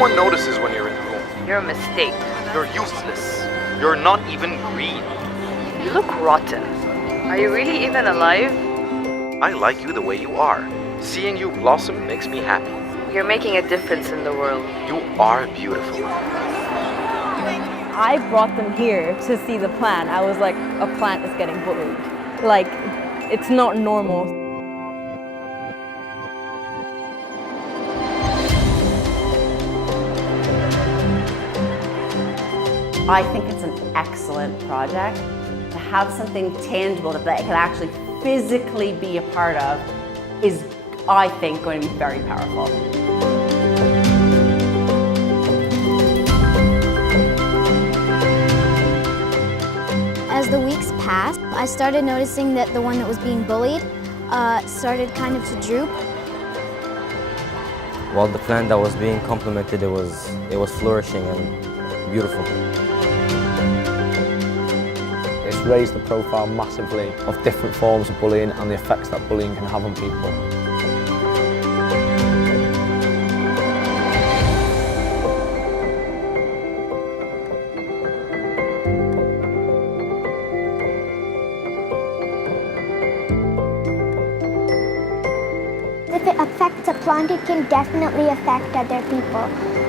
one notices when you're in the room. You're a mistake. You're useless. You're not even green. You look rotten. Are you really even alive? I like you the way you are. Seeing you blossom makes me happy. You're making a difference in the world. You are beautiful. I brought them here to see the plant. I was like, a plant is getting bullied. Like, it's not normal. I think it's an excellent project. To have something tangible that they can actually physically be a part of is, I think, going to be very powerful. As the weeks passed, I started noticing that the one that was being bullied started kind of to droop. While the plant that was being complimented, it was flourishing and beautiful. It's raised the profile massively of different forms of bullying and the effects that bullying can have on people. If it affects a plant, it can definitely affect other people.